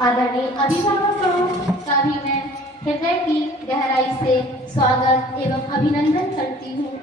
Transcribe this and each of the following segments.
आदरणीय अभिभावकों का भी मैं हृदय की गहराई से स्वागत एवं अभिनंदन करती हूँ।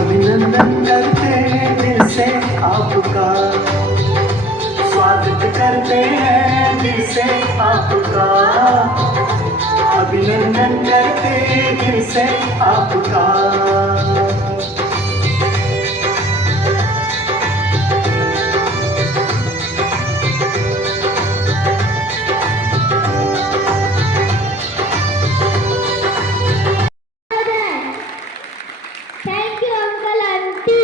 अभिनंदन करते हैं दिल से आपका, स्वागत करते हैं दिल से आपका, अभिनंदन करते हैं दिल से आपका। Thank you uncle aunty.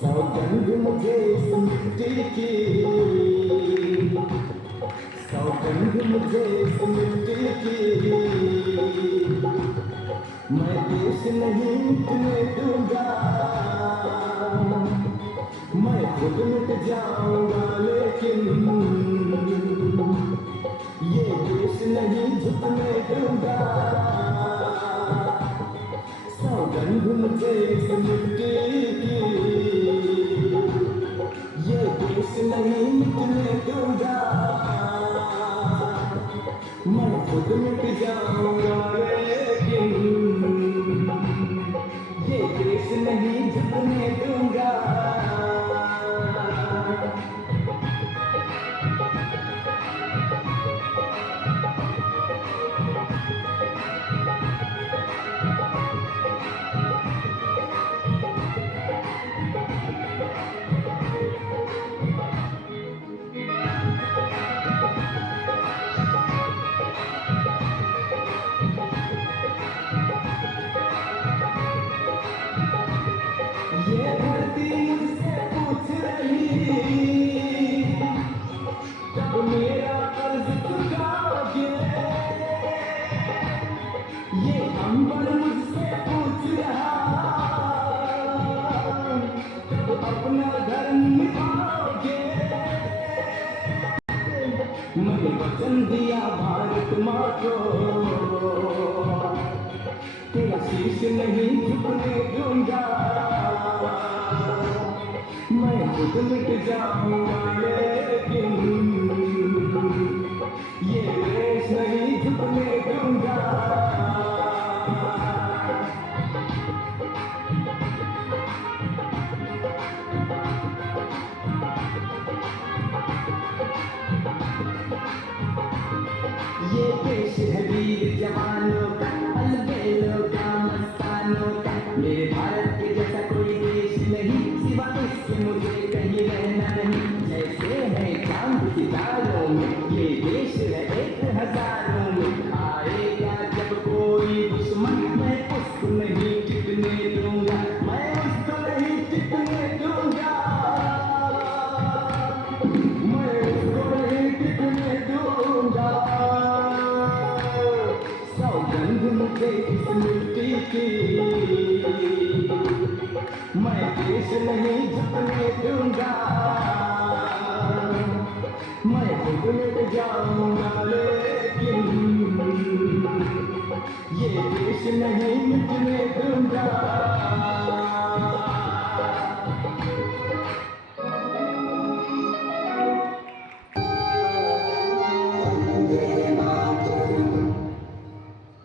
सौगंध मुझे इस मिट्टी की, सौगंध मुझे इस मिट्टी की, मैं देश नहीं मिटने दूंगा, मैं खुद मिट जाऊंगा लेकिन ये देश नहीं झुकने दूंगा। सौगंध मुझे इस मिट्टी की, ये देश नहीं मिटने दूंगा, मैं खुद मिट जाऊंगा लेकिन ये देश नहीं झुकने दूंगा। ये धरती मुझसे पूछ रही, कब मेरा कर्ज चुकाओगे। ये अंबर मुझसे पूछ रहा, कब अपना धर्म निभाओगे। मैंने वचन दिया भारत माँ को, तेरा शीश नहीं झुकने दूंगा, मैं खुद मिट जाऊंगा लेकिन ये देश नहीं झुकने दूंगा। ये देश है वीर जवानों का, अलबेलों का, मस्तानों का। मेरे भारत के जैसा कोई देश नहीं, सिवा इसके मुझे कहीं रहना नहीं। जैसे है मुझे इस मिट्टी की। मैं देश नहीं झुकने दूंगा, मैं खुद मिट जाऊंगा, लेकिन ये देश नहीं मिटने दूंगा।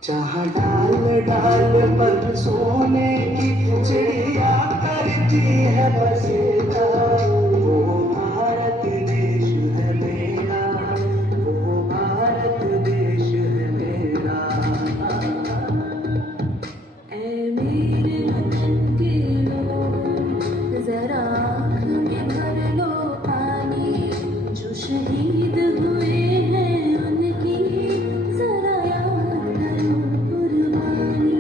जहाँ डाल डाल पर सोने की चिड़िया करती है बसेरा, वो भारत देश है मेरा, वो भारत देश है मेरा। ऐ मेरे वतन के लोग, जरा आँख में भर लो पानी, जो शहीद हुए हैं उनकी जरा याद करो कुर्बानी,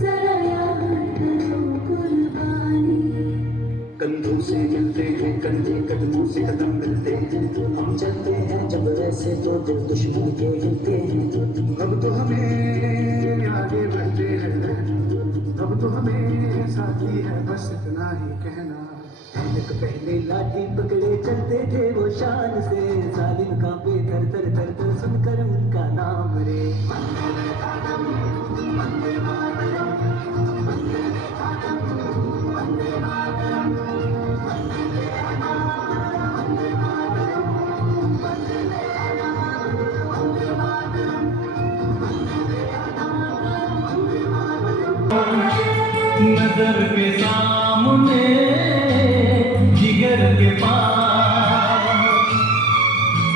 जरा याद करो कुर्बानी। कंधों से मिलते हैं कंधे, कदमों से कदम मिलते हैं, हम चलते हैं जब ऐसे तो दिल दुश्मन के हिलते हैं। अब तो हमें आगे बढ़ते हैं, अब तो हमें साथी है बस इतना ही कहना। हम एक पहले लाठी पकड़े चलते थे वो शान से, जालिम कांपे थर थर थर थर सुनकर उनका नाम रे। नजर के सामने जिगर के पास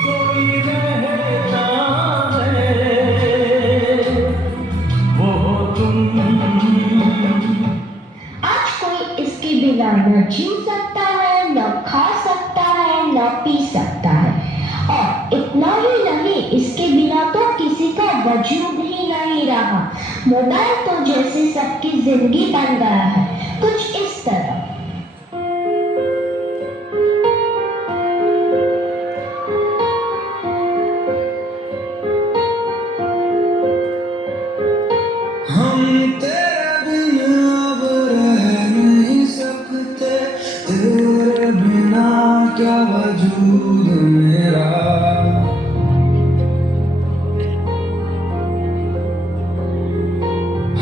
कोई रहता है, वो तुम। आज कोई इसके बिना न जी सकता है, न खा सकता है, न पी सकता है, और इतना ही नहीं, इसके बिना तो किसी का वजूद ही नहीं रहा। मोबाइल तो जैसे सबकी जिंदगी बन गया है, कुछ इस तरह। हम तेरे बिना अब रह नहीं सकते, तेरे बिना क्या वजूद मेरा।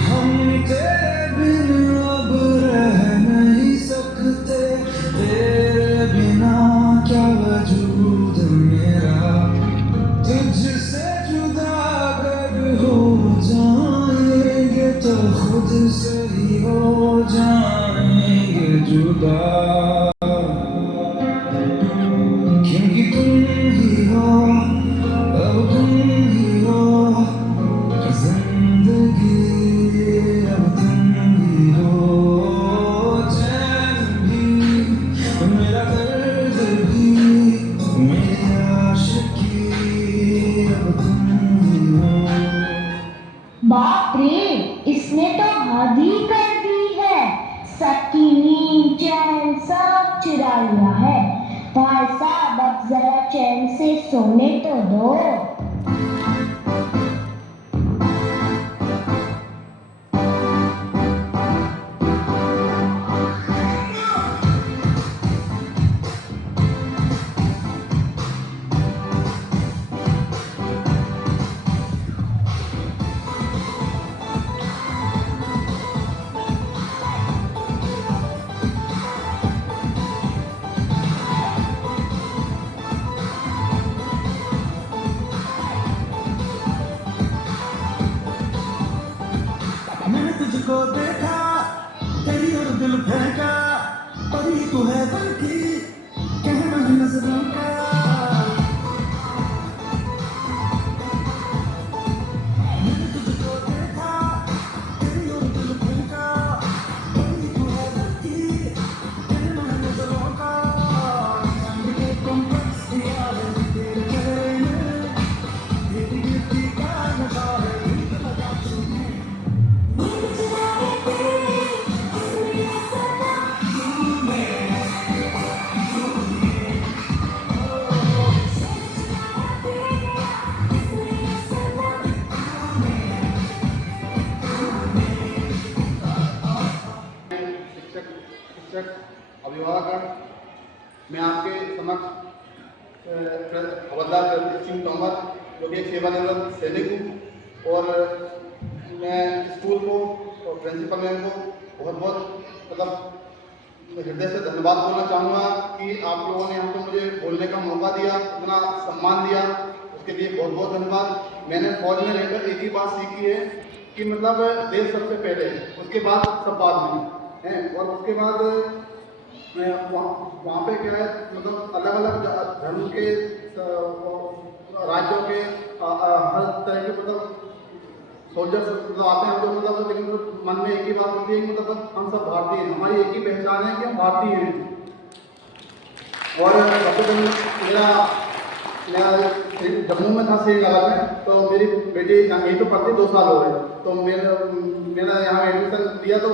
हम तेरे बिना अब रह नहीं सकते, तेरे बिना क्या वजूद मेरा। तुझसे जुदा अगर हो जाएंगे तो खुद से ही हो जाएंगे जुदा, क्योंकि तुम ही हो, अब तुम ही हो जिंदगी, अब तुम ही हो चैन भी, मेरा दर्द भी, मेरी आशिकी, अब तुम ही हो। बाप रे, इसने तो हद ही कर दी है, सबकी नींद चैन सब चुरा लिया है। भाई साहब, अब जरा चैन से सोने तो दो। मैंने तुझको देखा, तेरी और दिल फेंका, परी तू है दिल की, कहना है नजरों का। मैंने तुझको देखा, तेरी और दिल फेंका, परी तू है दिल की, कहना है नजरों का। चांद के कॉम्प्लेक्स दिया है तेरे चेहरे में, तेरी गिरती का नशा है दिल लगा छूने। शिक्षक, अभिभावक, मैं आपके समक्ष हवलदार जगदीप सिंह तोमर, जो कि एक सेवानिवृत्त सैनिक हूँ, और मैं स्कूल को और प्रिंसिपल मैम को बहुत बहुत मतलब हृदय से धन्यवाद बोलना चाहूँगा कि आप लोगों ने हमको मुझे बोलने का मौका दिया, इतना सम्मान दिया, उसके लिए बहुत बहुत धन्यवाद। मैंने फौज में रहकर एक ही बात सीखी है कि मतलब देश सबसे पहले, उसके बाद सब बाद में है। और उसके बाद वहाँ पे क्या है, मतलब अलग अलग धर्म के राज्यों के हर तरह के मतलब सोल्जर्स मतलब आते हैं, जो मतलब लेकिन मन में एक ही बात होती है कि मतलब हम सब भारतीय हैं, हमारी एक ही पहचान है कि हम भारतीय हैं। और सबसे मेरा जम्मू में था श्रीनगर में, तो मेरी बेटी यहीं तो पढ़ती 2 साल हो गए, तो मेरा यहाँ एडमिशन दिया, तो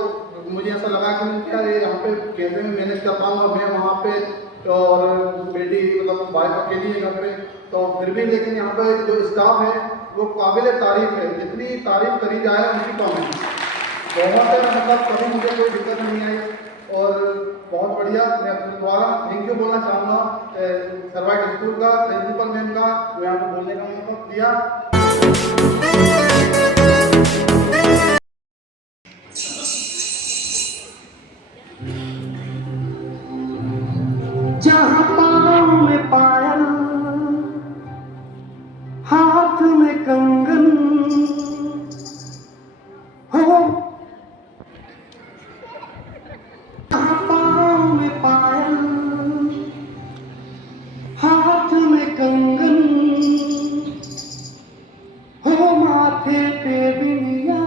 मुझे ऐसा लगा कि क्या यहाँ पे कैसे में मैनेज कर पाऊँगा मैं वहाँ पे, और बेटी मतलब वाइफ अकेली है घर पे, तो फिर भी लेकिन यहाँ पे जो स्टाफ है वो काबिल तारीफ है, जितनी तारीफ करी जाए उनकी कम है। बहुत मतलब कभी मुझे कोई दिक्कत नहीं आई और बहुत बढ़िया। मैं अपने द्वारा थैंक यू बोलना चाहूँगा सर्वाइट स्कूल का, प्रिंसिपल मैम का, जो यहाँ पर बोलने का मौका दिया। जहाँ पाँव में पायल, हाथ में कंगन हो, जहाँ पाँव में पायल, हाथ में कंगन हो, माथे पे बिंदिया,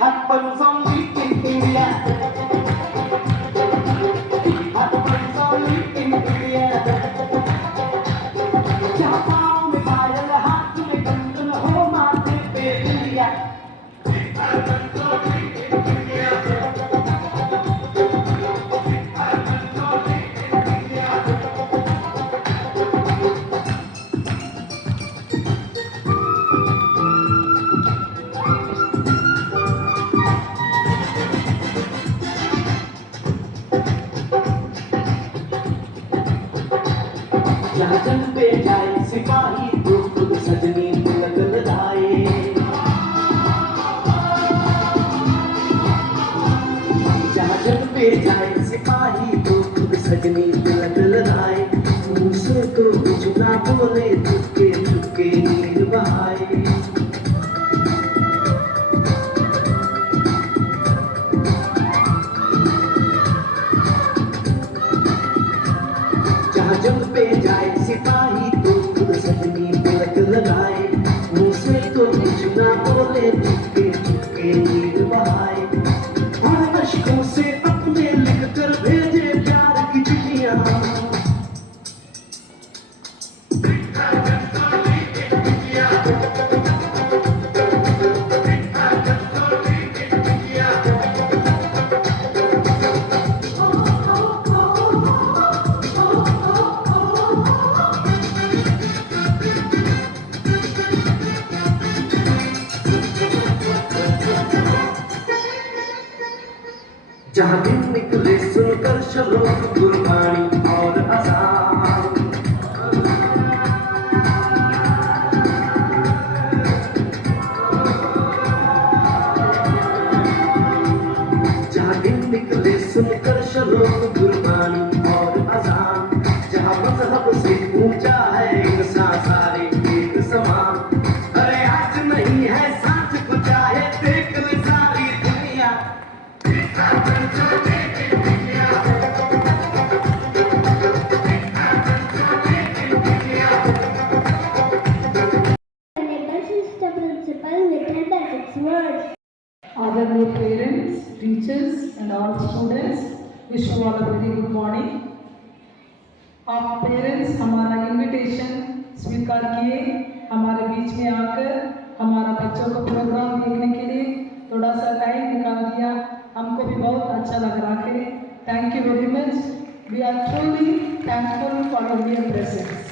happens only in India. It happens only in India. जहाँ पाँव में पायल, हाथ में कंगन हो, माथे पे बिंदिया। It happens only in India. It happens only in India. जहाँ जंग पे जाए सिपाही, तो खुद सजनी तिलक लगाए। जहाँ जंग पे जाए सिपाही, तो खुद सजनी तिलक लगाए। मुँह से तो कुछ ना बोले, चुपके चुपके नीर बहाए। जहाँ जंग पे जाए सिपाही, तो खुद सजनी तिलक लगाए। मुँह से तो कुछ ना बोले, चुपके चुपके नीर बहाए। और अश्कों से अपने लिख कर भेजे प्यार की चिट्ठियाँ। जहाँ दिन निकले सुनकर शलोक, गुरबानी और अज़ान। जहाँ दिन निकले सुनकर शलोक, गुरबानी और अज़ान। जहाँ मज़हब से ऊंचा है इंसान सारे एक समान। अरे आज नहीं है सांझ को चाहे देख ले सारी दुनिया। parents, teachers and all students, wish you all a very good morning. आप पेरेंट्स हमारा इनविटेशन स्वीकार किए, हमारे बीच में आकर हमारा बच्चों को प्रोग्राम देखने के लिए थोड़ा सा टाइम निकाल दिया, हमको भी बहुत अच्छा लग रहा है. Thank you very much. We are truly thankful for your presence.